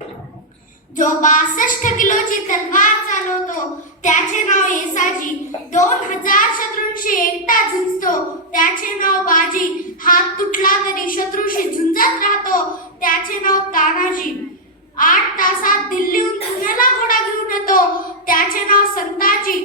जो बासष्ट किलोची तलवार चालवतो त्याचे नाव येसाजी दोन हजार शत्रूंशी एकटा झुंजतो त्याचे नाव बाजी. हात तुटला तरी शत्रूशी झुंजत राहतो त्याचे नाव तानाजी. आठ तासात दिल्लीहून पुण्याला घोडा घेऊन येतो त्याचे नाव संताजी.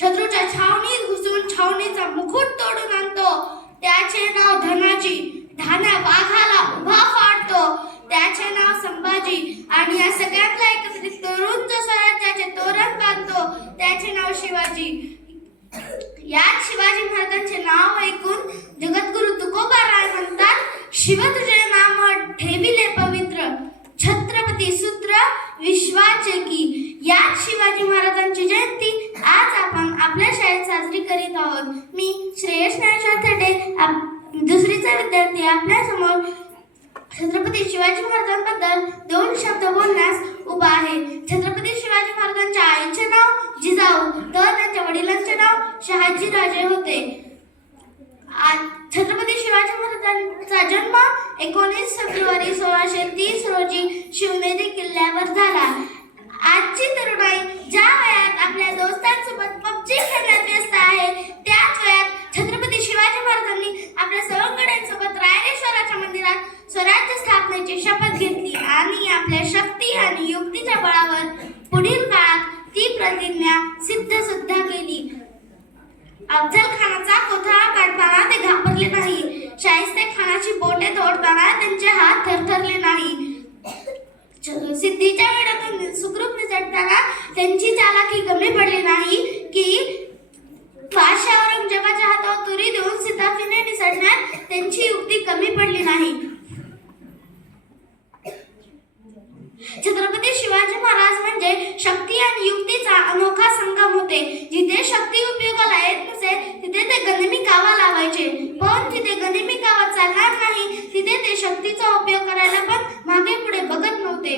शत्रूच्या छावणीत घुसून छावणीचा मुकुट तोडून आणतो त्याचे नाव धनाजी. धान्या वाघाला उभा फाडतो त्याचे नाव संभाजी आणि या सगळ्यांना एकत्रित करून जो स्वराज्याचे तोरण बांधतो. त्याचे नाव शिवाजी. यात शिवाजी महाराजांचे नाव ऐकून जगद्गुरु तुकोबा राय म्हणतात शिव तुझे नाम ठेविले पवित्र छत्रपती सूत्र विश्वाचे की. यात शिवाजी महाराजांची जयंती. आज आपण आपल्या शाळेत साजरी करीत आहोत. मी श्रेयस ज्ञानेश्वर थेटे आप- दुसरीचा विद्यार्थी आपल्यासमोर समोर छत्रपती शिवाजी महाराजांबद्दल दोन शब्द बोलण्यास उभा आहे. छत्रपती शिवाजी महाराजांच्या आईचे नाव जिजाऊ तर त्यांच्या वडिलांचे नाव शहाजी राजे होते छत्रपती शिवाजी महाराजांचा जन्म एकोणीस फेब्रुवारी सोळाशे तीस रोजी शिवनेरी स्वराज्य स्थापनेची शपथ घेतली आणि आपल्या शक्ती आणि युक्तीच्या बळावर पुढील काळात ती प्रतिज्ञा सिद्ध सुद्धा केली. अफजल खानाचा कोथळा काढताना ते घाबरले नाही. शाहिस्ते खानाची बोटे तोडताना त्यांचे हात थरथरले नाही. सिद्धीच्या वेळातून सुखरूप निसटताना त्यांची चालाकी कमी पडली नाही की बादशाह औरंगजेबाच्या हातावर तुरी देऊन सिद्धार्थीने निसटण्यात त्यांची युक्ती कमी पडली नाही छत्रपती शिवाजी महाराज म्हणजे शक्ती आणि युक्तीचा अनोखा संगम होते जिथे शक्ती उपयोगाला येत नसे तिथे ते गनिमी कावा लावायचे पण जिथे गनिमी कावा चालणार नाही तिथे ते शक्तीचा उपयोग करायला पण मागे पुढे बघत नव्हते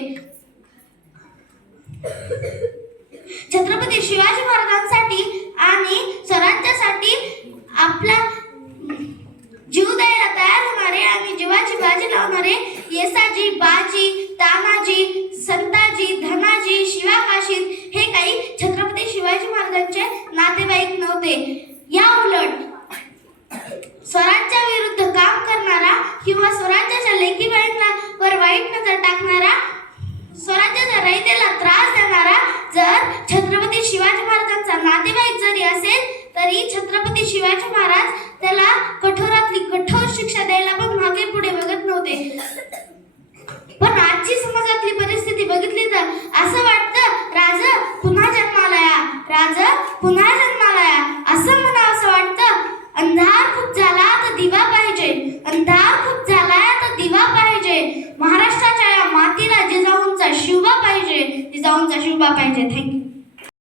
छत्रपती शिवाजी महाराजांसाठी आणि स्वराज्यासाठी आपला जीव द्यायला तयार होणारे आणि जीवाची बाजी लावणारे येसाजी बाजी तानाजी संताजी धनाजी शिवा शिवाकाशीत हे काही छत्रपती शिवाजी महाराजांचे नातेवाईक नव्हते. या उलट स्वराज्याविरुद्ध काम करणारा किंवा स्वराज्याच्या लेखी वर वाईट नजर टाकणारा स्वराज्याचा रयतेला त्रास देणारा जर छत्रपती शिवाजी महाराजांचा नातेवाईक जरी असेल तरी छत्रपती शिवाजी महाराज त्याला कठोरातली कठोर शिक्षा द्यायला पण मागे पुढे बघत नव्हते. पण आजची समाजातली परिस्थिती बघितली तर असं वाटतं राज पुन्हा जन्माला या राज पुन्हा जन्माला या असं म्हणावं असं वाटतं. अंधार खूप झाला तर दिवा पाहिजे अंधार खूप झाला तर दिवा पाहिजे कृपा पाहिजे थँक्यू